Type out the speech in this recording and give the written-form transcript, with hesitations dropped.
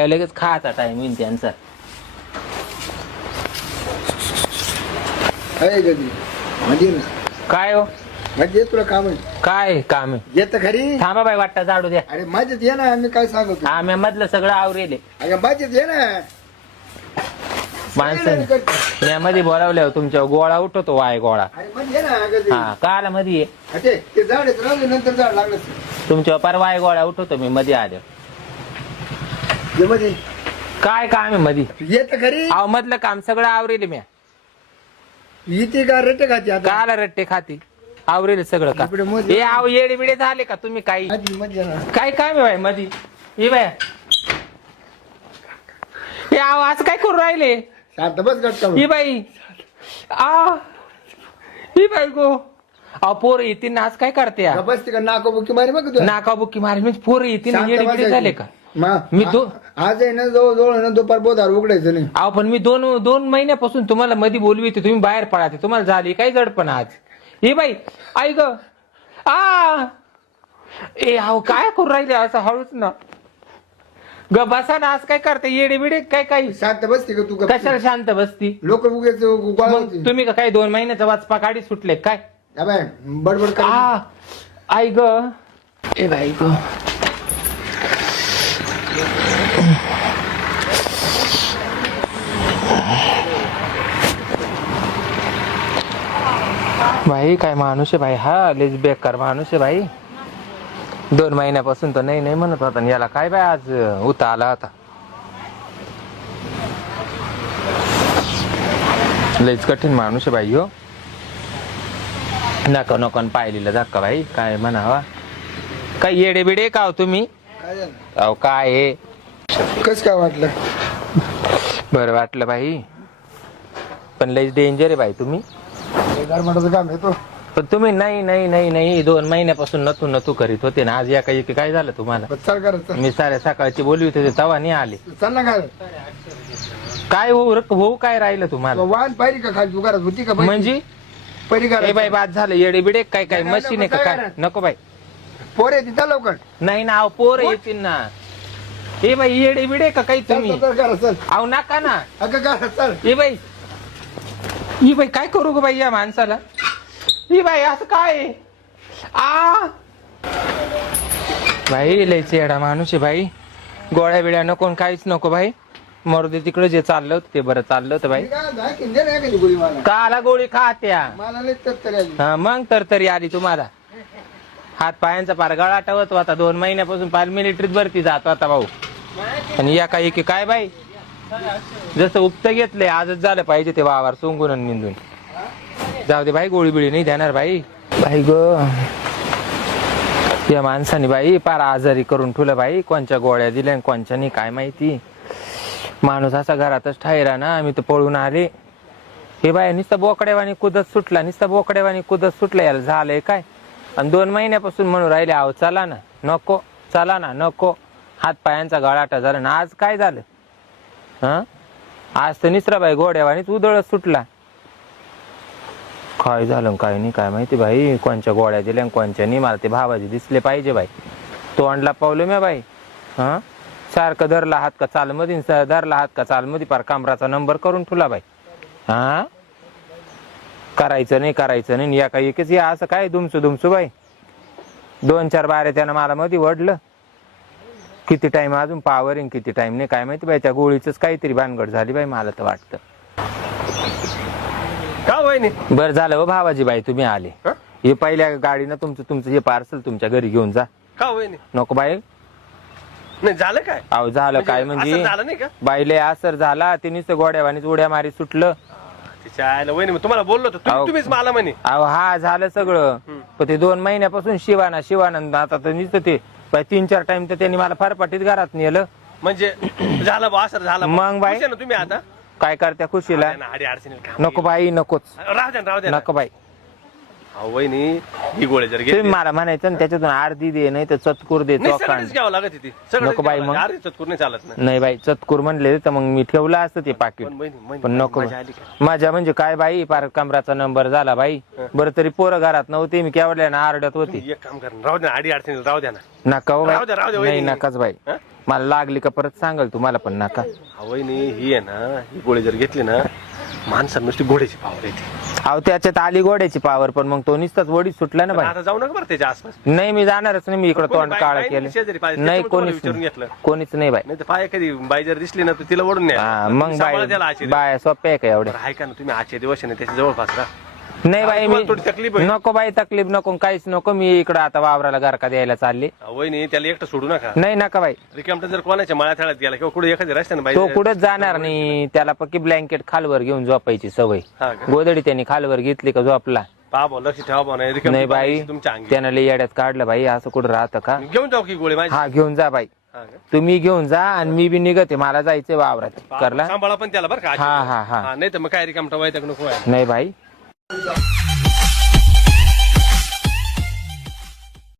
लगेच खायचा टाइम येईल त्यांचा. कधी म्हणजे काय हो म्हणजे तुला काम आहे काय काम आहे? येत खरी. थांबा बाई वाटतं झाडू द्या. अरे माझ्यात ये ना, मी काय सांगतो. आम्ही मधलं सगळं आवरेले अगं माझ्यात ये ना. माणसं यामध्ये बोलावल्यावर तुमच्या गोळा उठवतो वाय गोळा. अरे मध्ये ये ना अगं हा काला मध्ये ये. ते झाड आहे, राहू दे, नंतर झाड लागलं तुमच्या पार वाय गोळा उठवतो मी मध्ये आले. ये मध्ये काय काम आहे मध्ये? येत खरी. अहो मधलं काम सगळं आवरेले मी. इथे का रट्टे खाते आता. काला रट्टे खाती आवरेले सगळं का? इकडे मध्ये- हे आव येडे बिडे झाले का तुम्ही? काही आधी मध्ये ये ना. काय काम आहे बाई मध्ये? हे बाय हे आव आज काय करू राहिले? शांत बस गट्टा. ही बाई ही बाई गो. अहो पोर येतील ना आज काय करते? बस तिकडे नाको बुकी मारी बघ तू. नाका बुक्की मारे म्हणजे पोर येतील ना येडे बिडे झाले का? मी आज आहे ना जवळ जवळ ना दुपार बोधार उघडायचं नाही. अहो पण मी दोन महिन्यापासून तुम्हाला मध्ये बोलविते, तुम्ही बाहेर पडाते, तुम्हाला झाली काय जडपण आज? हे बाई ऐक ए अहो काय करू राहिले असं हळूच ना ग बसा ना. आज काय करते येडे बिडे काय काही? शांत बसते का तू? कशाला शांत बसती? लोक उगेच गोळा मग होते. तुम्ही का काय 2 महिन्याचा वाचपा काढी सुटले काय? अबे, बडबड कर. आई ग ए बाई ग भाई काय माणूस आहे भाई हा. लेज बेकार माणूस आहे भाई. 2 महिन्यापासून तर नाही नाही म्हणत होता आणि याला काय बाय आज उता आला होता. लयच कठीण माणूस आहे भाई हो. नको नको पाहिलेलं धक्का भाई काय म्हणावा. काय येडे बिडे का हो तुम्ही? काय झालं? अहो काय आहे? कस काय वाटलं? बरं वाटलं भाई पण लयच डेंजर आहे भाई तुम्ही. गारमाटाचं काम आहे तो. पण तुम्ही नाही नाही नाही नाही 2 महिन्यापासून नतू करीत होते ना. आज या काही काय झालं तुम्हाला? चल करायचं. मी साऱ्या सकाळची बोलवी होते तवा नाही आले. चल ना काय काय होऊ काय राहिलं तुम्हाला? वाहन पाहिली का खाली? तू घरात होती का? म्हणजे पहिली ए बाई बाद झालं येडे बिडे काय काय नाही, मशीन आहे का नको काय? काय नको बाई पोरे तिथं लवकर. नाही ना. अहो पोर येतील ना. ए बाई येडे बिडे का काही चल तुम्ही? चल करा चल. अहो नका ना. अगं करा चल. ए बाई ही बाई काय करू ग बाई या माणसाला? ही बाई असं काय भाई लयच येडा माणूस आहे भाई. गोळ्या बिळ्या नको काहीच नको भाई. मरू तिकडे जे चाललं होतं ते बरं चाललं होतं भाई. मी काय दाखीन दे ना एखादी गोळी मला. काला गोळी खात्या मला लय तरतरी आली. हा मग तर तरी आली तुम्हाला. हात पायांचा पार गळा आठवत होता. 2 महिन्यापासून पार मिलिटरीत भरती जात होता भाऊ. आणि या काही काय बाई जसं उपत घेतलंय आजच झालं पाहिजे ते वावर सोंगून आणि निंदून. जाऊ दे भाई गोळी बिळी नाही देणार भाई. भाई ग या माणसाने बाई पार आजारी करून ठेवलं भाई. कोणच्या गोळ्या दिल्या आणि कोणच्या नाही काय माहिती. माणूस असा घरातच ठायरा ना. आम्ही तर पळून आले. हे बाय नुसतं बोकड्यावानी कुदत सुटला. नुसतं बोकड्यावानी कुदत सुटला. याला झालंय काय? आणि 2 महिन्यापासून म्हणून राहिले आहो चला ना नको चला ना नको. हात पायांचा गळाटा झाला ना. आज काय झालं? हा आज तर निसराबाई गोड्यावानीच उधळत सुटला. काय झालं काय नाही काय माहिती भाई. कोणच्या गोळ्या दिल्या कोणच्या नाही. मला ते भावाजी दिसले पाहिजे भाई. तोंडला पावलं मी बाई. हा सारखं धरला हात का चाल मध्ये धरला हात का चाल मध्ये पार कामराचा नंबर करून ठेवला बाई. हा करायचं नाही या काही एकच या असं काय दुमसू बाई. 2-4 बारे त्यानं मला मध्ये वडलं. किती टाइम अजून पावरिंग किती टाइम नाही काय माहिती बाई. त्या गोळीच काहीतरी भानगड झाली बाई मला तर वाटतं. का वहिनी? बरं झालं हो भावाजी बाई तुम्ही आले. हे पहिल्या गाडीनं तुमचं हे पार्सल तुमच्या घरी घेऊन जा. का वहिनी? नको बाई. नाही झालं काय? अहो झालं काय असं म्हणजे झालं नाही का? बाईले असर झाला. ते नुसतं गोड्यावानीच उड्या मारी सुटलं. तिच्या आईला वहिनी मग तुम्हाला बोललो होतो अहो. तुम्हीच मला म्हणे. अहो हा झालं सगळं. पण ते 2 महिन्यापासून शिवानंद आता तर नुसतं ते 3-4 टाइम तर त्यांनी मला फारपाटीत घरात नेलं. म्हणजे झालं बा असं झालं. मग बाई. खुश आहे ना तुम्ही आता? काय करत्या खुशीला? अडी अडचणी नको बाई नकोच. राहू द्या नको बाई. अहो वहिनी ही गोळी जर तुम्ही घेतली मला म्हणायचं ना त्याच्यातून अर्धी दे नाही तर चतकूर दे नाही चोखांड. सगळंच घ्यावं लागत ती नको बाई मग. अर्धी चतकुर नाही चालत ना. नाही बाई चतकूर म्हणले तर मग मी ठेवलं असतं ते पाकिट. वहिनी, पण नको मजा आली का? माझ्या म्हणजे काय बाई पार कमराचा नंबर झाला बाई. बरं तरी पोरं घरात नव्हते. मी केवढ्या ना आरडत होती. तुम्ही एक काम करा राहू द्या. अडी अडचणी राहू द्या ना. नका हो राहू द्या, बाई. राहू द्या नाही वहिनी. नकाच बाई. हं? मला लागली का परत सांगाल तुम्हाला पण नका. वहिनी ही आहे ना, ही गोळी जर घेतली ना, माणसाला नुसती घोड्याची पावर येते. अहो त्याच्यात आली गोड्याची पावर, पण मग तो नुसताच वडी सुटला ना पण बाई. आता जाऊ नका बरं त्याच्या आसपास. नाही मी जाणारच नाही, मी इकडं कोणी तोंड काळ बाई- केलं. शेजारी पाहिजे, नाही त्याच्यामुळे तुम्हाला कोणीच विचारून घेतलं. कोणीच नाही बाई. नाही तर पाय कधी बाई जर दिसली ना, तर तिला ओढून न्या. हा, मग त्याला बाय आजचे बाय सोप्या आहे का एवढे? दिवस. ऐका ना, तुम्ही आजचे दिवस आहे ना त्याच्या जवळपास राहा. नाही बाई मी तुम्हाला थोडी तकलीफ होईल. नको बाई, तकलीफ नको, काहीच नको. मी इकडं आता वावराला गारका द्यायला चालली. वहिनी त्याला एकटं सोडू नका. नाही नका बाई, रिकामटा जर कोणाच्या माळ्या थळ्यात गेला किंवा कुठे एखाद्या रस्त्याने बाई तो कुठंच जाणार नाही. त्याला पक्की ब्लँकेट खालवर घेऊन झोपायची सवय. हा का? गोदडी त्यांनी खालवर घेतली का झोपला. पहा भाऊ, लक्ष ठेवा भाऊ, नाही रिकामटी नाही बाई, बाई तुमच्या अंगी. त्यानं लई येड्यात काढलं बाई. असं कुठं राहतं का? घेऊन जाऊ की गोळी माझी. हा घेऊन जा बाई, हा का? तुम्ही घेऊन जा आणि मी बी निघते, मला जायचंय वावरात करला. सांभाळा पण त्याला बरं का. हा, हा, हा. नाही तर मग काय रिकामटा वाईट नको व्हायला. नाही बाई